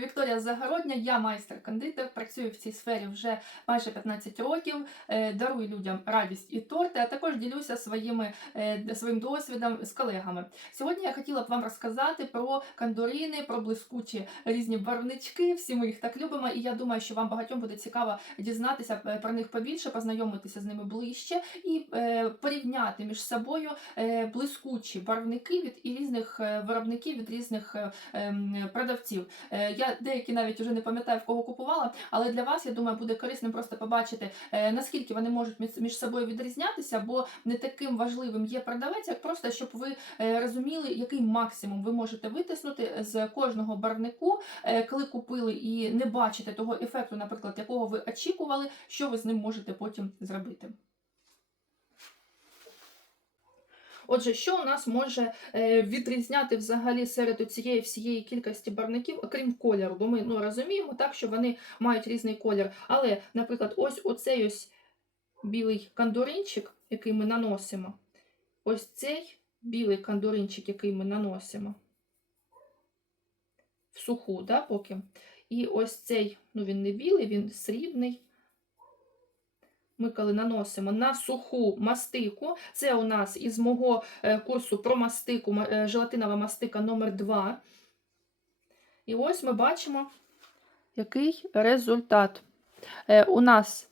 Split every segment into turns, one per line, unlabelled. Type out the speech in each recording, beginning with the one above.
звати Вікторія Загородня, я майстер-кондитер, працюю в цій сфері вже майже 15 років, е, дарую людям радість і торти, а також ділюся своїми, е, своїм досвідом з колегами. Сьогодні я хотіла б вам розказати про кандорини, про блискучі різні барвнички. Всі ми їх так любимо, і я думаю, що вам багатьом буде цікаво дізнатися е, про них побільше, познайомитися з ними ближче і порівняти між собою блискучі барвники від і різних виробників від різних продавців. Я деякі навіть вже не пам'ятаю в кого купувала, але для вас я думаю буде корисним просто побачити е, наскільки вони можуть між- собою відрізнятися, бо не таким важливим є продавець, як просто щоб ви е, розуміли, який максимум ви можете витиснути з кожного барвнику, е, коли купили і не бачите того ефекту, наприклад, якого ви очікували, що ви з ним можете потім зробити. Отже, що у нас може е, відрізняти взагалі серед цієї всієї кількості барвників, окрім кольору? Бо ми ну, розуміємо так, що вони мають різний колір. Але, наприклад, ось оцей ось білий кандуринчик, який ми наносимо, ось цей білий кандуринчик, який ми наносимо в суху, да, поки. І ось цей, ну він не білий, він срібний. Ми коли наносимо на суху мастику, це у нас із мого е, курсу про мастику, е, желатинова мастика номер 2 І ось ми бачимо, який результат. Е, У нас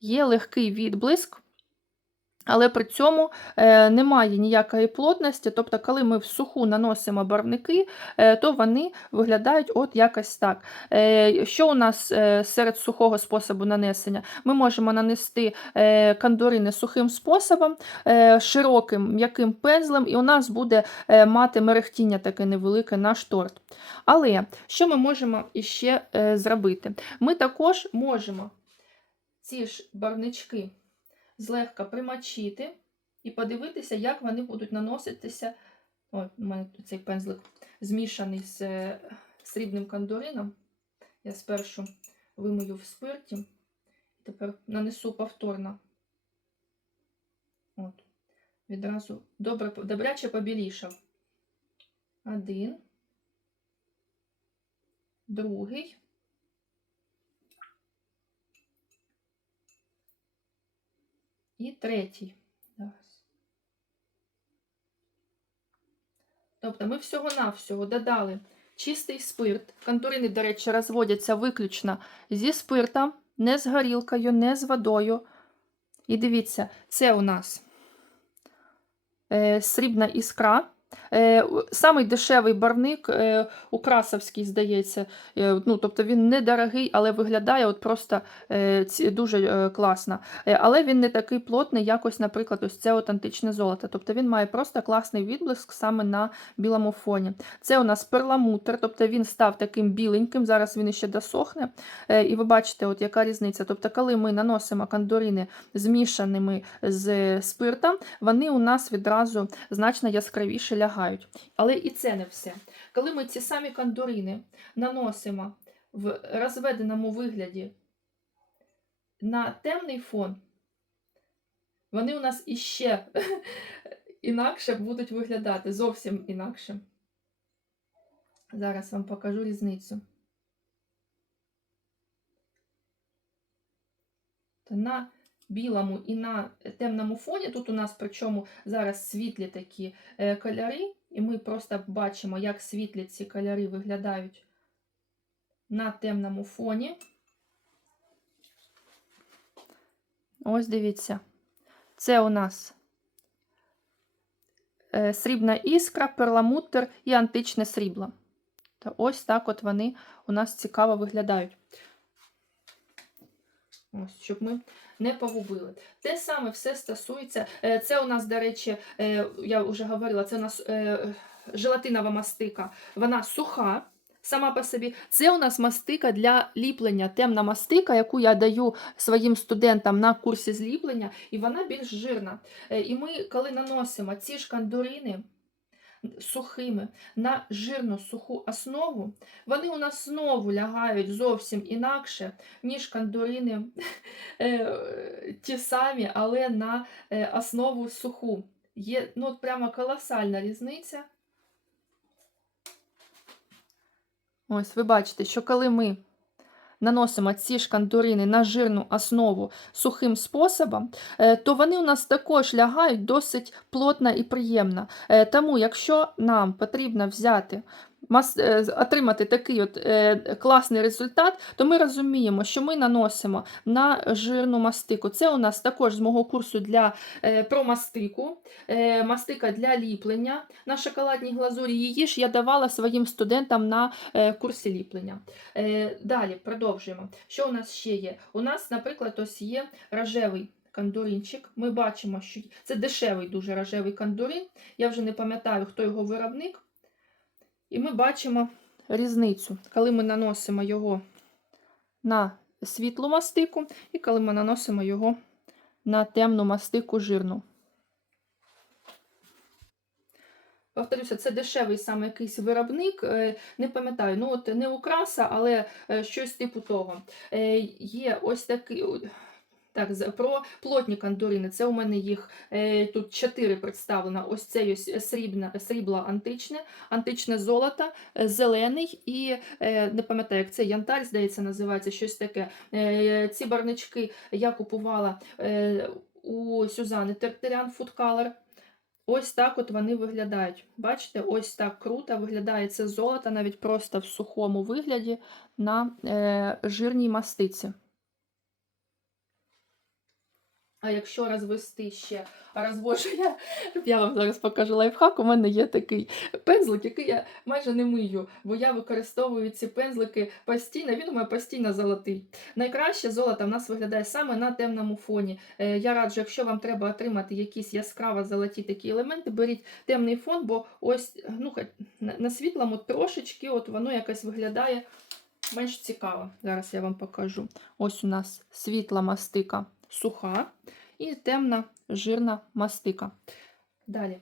є легкий відблиск, але при цьому е, немає ніякої плотності. Тобто, коли ми в суху наносимо барвники, е, то вони виглядають от якось так. Е, Що у нас серед сухого способу нанесення? Ми можемо нанести кандурини сухим способом, широким м'яким пензлем, і у нас буде мати мерехтіння таке невелике наш торт. Але що ми можемо іще зробити? Ми також можемо ці ж барвнички злегка примочити і подивитися, як вони будуть наноситися. Ой, у мене тут цей пензлик змішаний з е, срібним кандурином. Я спершу вимию в спирті, тепер нанесу повторно. От. Відразу добре, добряче побілішав. Один. Другий. І третій. Тобто ми всього-навсього додали чистий спирт. Кантурини, до речі, розводяться виключно зі спиртом, не з горілкою, не з водою. І дивіться, це у нас е, срібна іскра. Е, самий дешевий барвник е, Украсовський, здається. Е, ну, тобто він недорогий, але виглядає от просто дуже класно. Але він не такий плотний, як ось, наприклад, ось це от античне золото. Тобто він має просто класний відблиск саме на білому фоні. Це у нас перламутр, тобто він став таким біленьким, зараз він іще досохне. І ви бачите, от яка різниця. Тобто, коли ми наносимо кандурини змішаними з спиртом, вони у нас відразу значно яскравіше лягають. Але і це не все. Коли ми ці самі кандурини наносимо в розведеному вигляді на темний фон, вони у нас іще інакше будуть виглядати, зовсім інакше. Зараз вам покажу різницю. На білому і на темному фоні, тут у нас причому зараз світлі такі е, кольори, і ми просто бачимо, як світлі ці кольори виглядають на темному фоні. Ось дивіться. Це у нас е, срібна іскра, перламутр і античне срібло. Та ось так от вони у нас цікаво виглядають. Ось, щоб ми не погубили. Те саме все стосується. е, Це у нас, до речі, е, я вже говорила, це у нас е, желатинова мастика. Вона суха. Сама по собі, це у нас мастика для ліплення, темна мастика, яку я даю своїм студентам на курсі зліплення, і вона більш жирна. І ми, коли наносимо ці ж кандурини сухими на жирну суху основу, вони у нас знову лягають зовсім інакше, ніж кандурини е, ті самі, але на е, основу суху. Є ну, от прямо колосальна різниця. Ось ви бачите, що коли ми наносимо ці шкандурини на жирну основу сухим способом, е, то вони у нас також лягають досить плотно і приємно. Е, Тому, якщо нам потрібно взяти отримати такий от е, класний результат, то ми розуміємо, що ми наносимо на жирну мастику. Це у нас також з мого курсу для е, про мастику, е, мастика для ліплення на шоколадній глазурі. Її ж я давала своїм студентам на е, курсі ліплення. Е, Далі продовжуємо. Що у нас ще є? У нас, наприклад, ось є рожевий кандуринчик. Ми бачимо, що це дешевий дуже рожевий кандурин. Я вже не пам'ятаю, хто його виробник. І ми бачимо різницю, коли ми наносимо його на світлу мастику, і коли ми наносимо його на темну мастику жирну. Повторюся, це дешевий саме якийсь виробник, е, не пам'ятаю, ну от не украса, але е, щось типу того. Е, Є ось такий. Так, про плотні кандурини. Це у мене їх е, тут чотири представлено. Ось це ось срібло античне, античне золото, е, зелений і е, не пам'ятаю, як це янтарь, здається, називається щось таке. Ці барнички я купувала у Сюзани Тертерян Food Color. Ось так от вони виглядають. Бачите, ось так круто виглядає це золото навіть просто в сухому вигляді на жирній мастиці. А якщо розвести ще розвожу я, я вам зараз покажу лайфхак. У мене є такий пензлик, який я майже не мию, бо я використовую ці пензлики постійно. Він у мене постійно золотий. Найкраще золото в нас виглядає саме на темному фоні. Е, Я раджу, якщо вам треба отримати якісь яскраво золоті такі елементи, беріть темний фон, бо ось ну, на, на світлому трошечки от воно якось виглядає менш цікаво. Зараз я вам покажу. Ось у нас світла мастика суха і темна жирна мастика. Далі.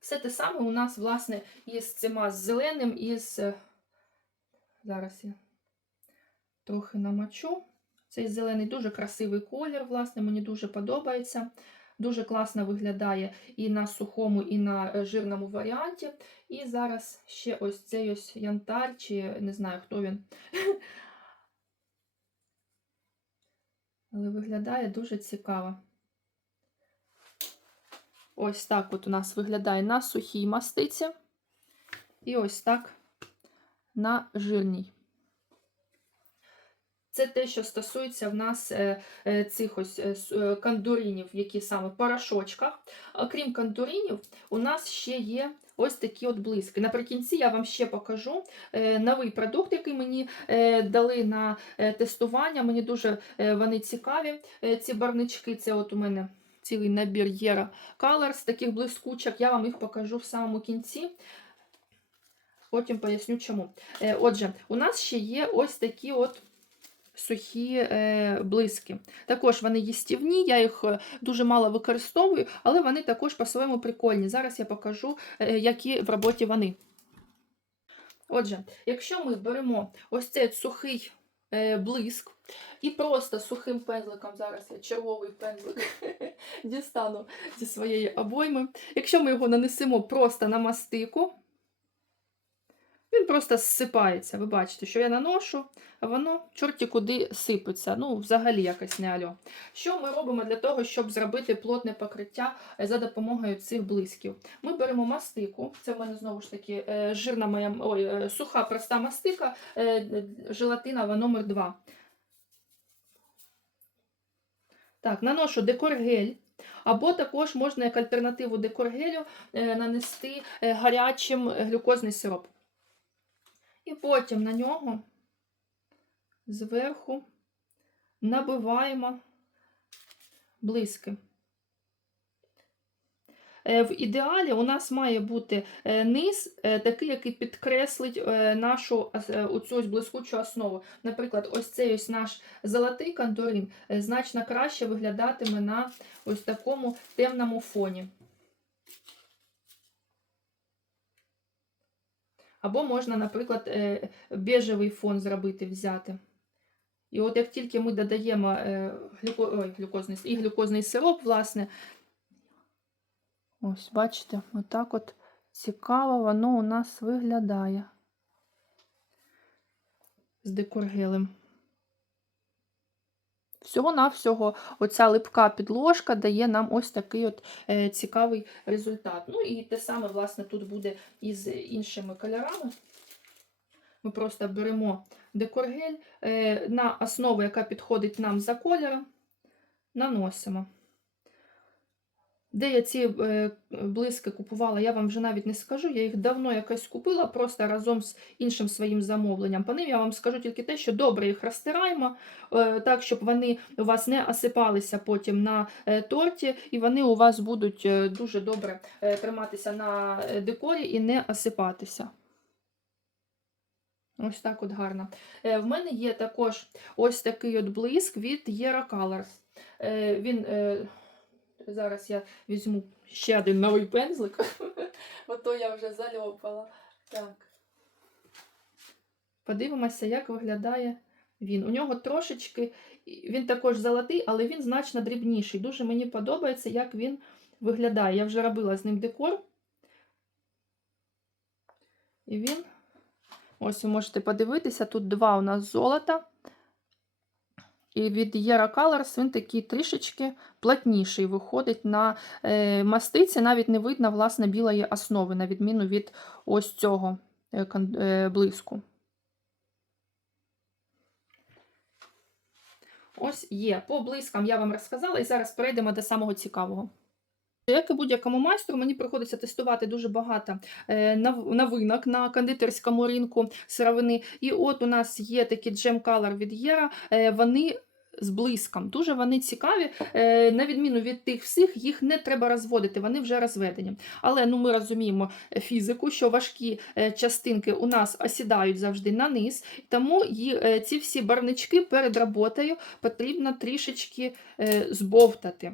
Все те саме у нас, власне, із цими з зеленим, із. е, Зараз я трохи намочу. Цей зелений дуже красивий колір, власне, мені дуже подобається. Дуже класно виглядає і на сухому, і на е, жирному варіанті. І зараз ще ось цей ось янтар, чи не знаю, хто він. Але виглядає дуже цікаво. Ось так от у нас виглядає на сухій мастиці. І ось так на жирній. Це те, що стосується в нас е, е, цих ось е, кандуринів, які саме в порошочках. Окрім кандуринів, у нас ще є ось такі от блиски. Наприкінці я вам ще покажу е, новий продукт, який мені е, дали на е, тестування. Мені дуже вони цікаві. Ці барнички, це от у мене цілий набір Єра Colors, таких блискучок. Я вам їх покажу в самому кінці. Потім поясню чому. Отже, у нас ще є ось такі от сухі е, блиски. Також вони їстівні, я їх е, дуже мало використовую, але вони також по-своєму прикольні. Зараз я покажу, е, які в роботі вони. Отже, якщо ми беремо ось цей сухий блиск і просто сухим пензликом, зараз я черговий пензлик дістану зі своєї обойми. Якщо ми його нанесемо просто на мастику, він просто зсипається. Ви бачите, що я наношу, а воно чорті куди сипеться. Ну, взагалі якось не альо. Що ми робимо для того, щоб зробити плотне покриття е, за допомогою цих блисків? Ми беремо мастику, це в мене знову ж таки е, жирна моя ой, е, суха проста мастика, желатинова номер 2. Так, наношу декоргель. Або також можна як альтернативу декоргелю нанести гарячим глюкозний сироп. І потім на нього зверху набиваємо блиски. Е, В ідеалі у нас має бути е, низ е, такий, який підкреслить нашу оцю блискучу основу. Наприклад, ось цей ось наш золотий кандурин е, значно краще виглядатиме на ось такому темному фоні. Або можна, наприклад, е, біжевий фон зробити, взяти. І от як тільки ми додаємо е, глюко... Ой, глюкозний і глюкозний сироп, власне, ось, бачите, отак от цікаво, воно у нас виглядає з декоргелем. Всього-навсього оця липка підложка дає нам ось такий от е, цікавий результат. Ну і те саме, власне, тут буде із іншими кольорами. Ми просто беремо декоргель е, на основу, яка підходить нам за кольором, наносимо. Де я ці е, блиски купувала, я вам вже навіть не скажу. Я їх давно якось купила, просто разом з іншим своїм замовленням. По ним я вам скажу тільки те, що добре їх розтираємо, е, так, щоб вони у вас не осипалися потім на е, торті, і вони у вас будуть дуже добре триматися на декорі і не осипатися. Ось так от гарно. В мене є також ось такий от блиск від Yera Colors. Він, зараз я візьму ще один новий пензлик, ото я вже зальопала. Так. Подивимося, як виглядає він. У нього трошечки, він також золотий, але він значно дрібніший. Дуже мені подобається, як він виглядає. Я вже робила з ним декор. І він Ось ви можете подивитися, тут два у нас золота. І від Yera Colors він такий трішечки платніший виходить на е, мастиці, навіть не видно власне білої основи, на відміну від ось цього е, е, блиску. Ось є. По блискам я вам розказала, і зараз перейдемо до самого цікавого. Як і будь-якому майстру, мені приходиться тестувати дуже багато е, новинок на кондитерському ринку сировини. І от у нас є такі Color від Єра, е, вони з блиском. Дуже вони цікаві. Е, На відміну від тих всіх, їх не треба розводити, вони вже розведені. Але ну, ми розуміємо фізику, що важкі частинки у нас осідають завжди на низ, тому ці всі барнички перед роботою потрібно трішечки збовтати.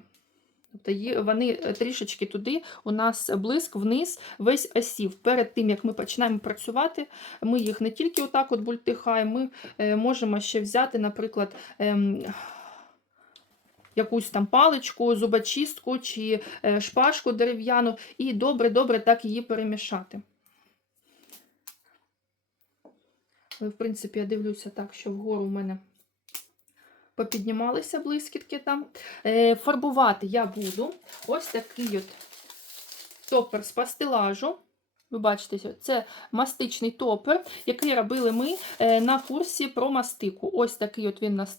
Тобто вони е, трішечки туди, у нас блиск вниз весь осів. Перед тим, як ми починаємо працювати, ми їх не тільки отак от бультихаємо, ми е, можемо ще взяти, наприклад, ем, якусь там паличку, зубочистку чи е, шпажку дерев'яну і добре-добре так її перемішати. В принципі, я дивлюся так, що вгору у мене попіднімалися блискітки там. Е, фарбувати я буду ось такий от топер з пастилажу. Ви бачите, це мастичний топер, який робили ми е, на курсі про мастику. Ось такий от він нас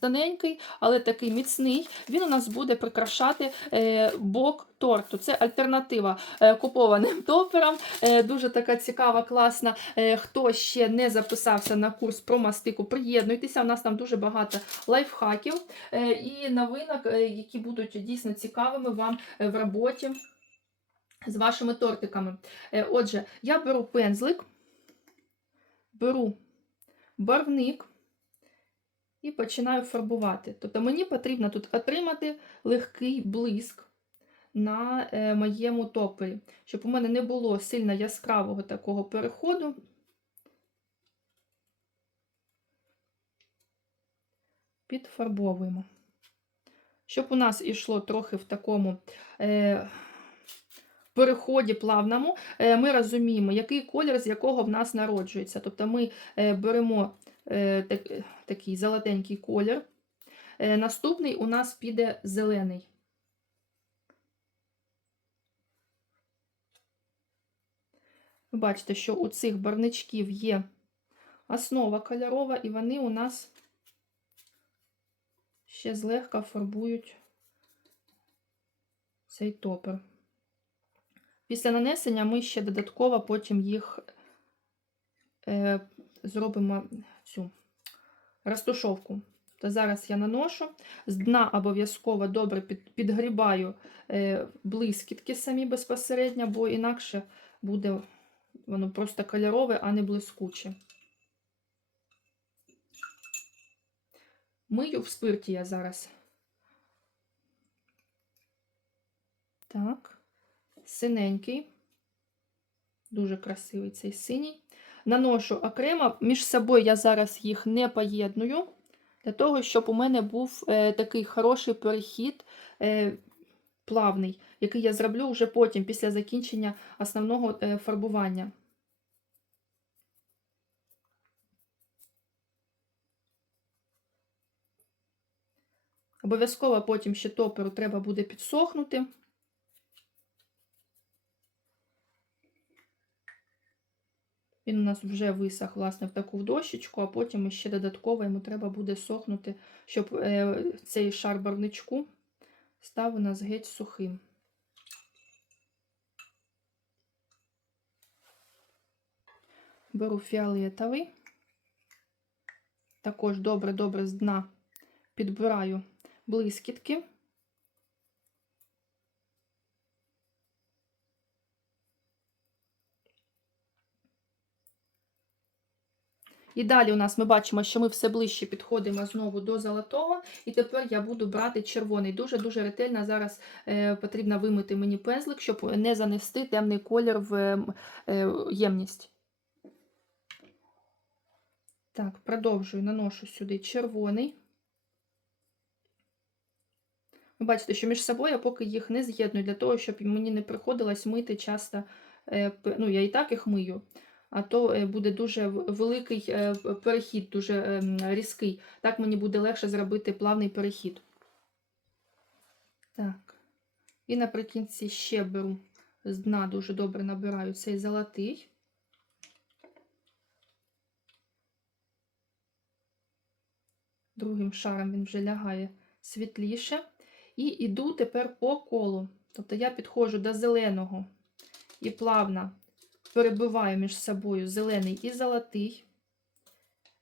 але такий міцний. Він у нас буде прикрашати е, бок торту. Це альтернатива е, купованим топерам. Дуже така цікава, класна. Хто ще не записався на курс про мастику, приєднуйтеся. У нас там дуже багато лайфхаків і новинок, які будуть дійсно цікавими вам в роботі з вашими тортиками. Е, Отже, я беру пензлик, беру барвник і починаю фарбувати. Тобто мені потрібно тут отримати легкий блиск на е, моєму топері, щоб у мене не було сильно яскравого такого переходу. Підфарбовуємо. Щоб у нас ішло трохи в такому е, переході плавному, е, ми розуміємо, який колір, з якого в нас народжується. Тобто ми е, беремо е, так, такий золотенький колір. Наступний у нас піде зелений. Бачите, що у цих барничків є основа кольорова, і вони у нас ще злегка фарбують цей топер. Після нанесення ми ще додатково потім їх е, зробимо цю розтушовку. То зараз я наношу, з дна обов'язково добре під, підгрібаю е, блискітки самі безпосередньо, бо інакше буде воно просто кольорове, а не блискуче. Мию в спирті я зараз. Так, синенький, дуже красивий цей синій. Наношу окремо, між собою я зараз їх не поєдную, для того, щоб у мене був е, такий хороший перехід е, плавний, який я зроблю вже потім, після закінчення основного е, фарбування. Обов'язково потім ще топеру треба буде підсохнути. Він у нас вже висох, власне, в таку дощечку, а потім ще додатково йому треба буде сохнути, щоб е, цей шар барвничку став у нас геть сухим. Беру фіолетовий. Також добре-добре з дна підбираю блискітки. І далі у нас ми бачимо, що ми все ближче підходимо знову до золотого. І тепер я буду брати червоний. Дуже-дуже ретельно зараз е, потрібно вимити мені пензлик, щоб не занести темний колір в е, ємність. Так, продовжую, наношу сюди червоний. Ви бачите, що між собою я поки їх не з'єдную, для того, щоб мені не приходилось мити часто, е, ну, я і так їх мию, а то е, буде дуже великий е, перехід, дуже ем, різкий. Так мені буде легше зробити плавний перехід. Так, і наприкінці ще беру з дна, дуже добре набираю цей золотий. Другим шаром він вже лягає світліше. І йду тепер по колу. Тобто я підходжу до зеленого і плавно перебиваю між собою зелений і золотий.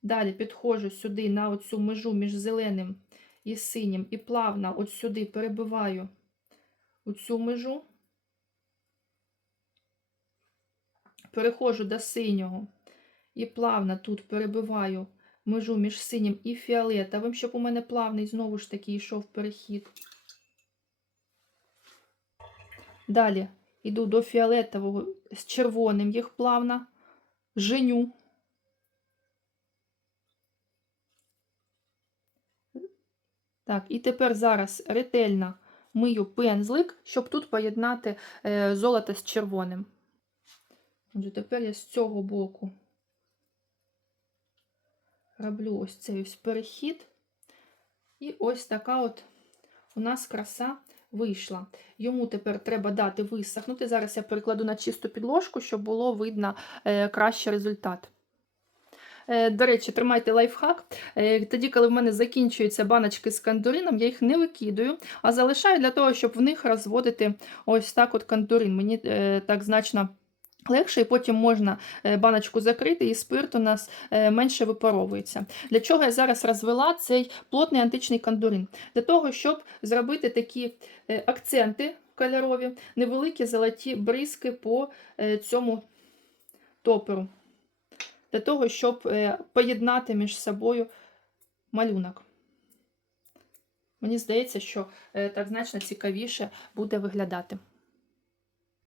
Далі підходжу сюди на оцю межу між зеленим і синім, і плавно от сюди перебиваю оцю межу. Переходжу до синього і плавно тут перебиваю межу між синім і фіолетовим, щоб у мене плавний знову ж таки йшов перехід. Далі йду до фіолетового з червоним їх плавно, женю. Так, і тепер зараз ретельно мию пензлик, щоб тут поєднати е, золото з червоним. Отже, тепер я з цього боку роблю ось цей ось перехід. І ось така от у нас краса вийшла. Йому тепер треба дати висохнути. Зараз я перекладу на чисту підложку, щоб було видно е, кращий результат. Е, До речі, тримайте лайфхак. Е, Тоді, коли в мене закінчуються баночки з кандурином, я їх не викидаю, а залишаю для того, щоб в них розводити ось так от кандурин. Мені так значно. Легше, і потім можна е, баночку закрити, і спирт у нас е, менше випаровується. Для чого я зараз розвела цей плотний античний кандурин? Для того, щоб зробити такі е, акценти кольорові, невеликі золоті бризки по цьому топеру. Для того, щоб поєднати між собою малюнок. Мені здається, що так значно цікавіше буде виглядати.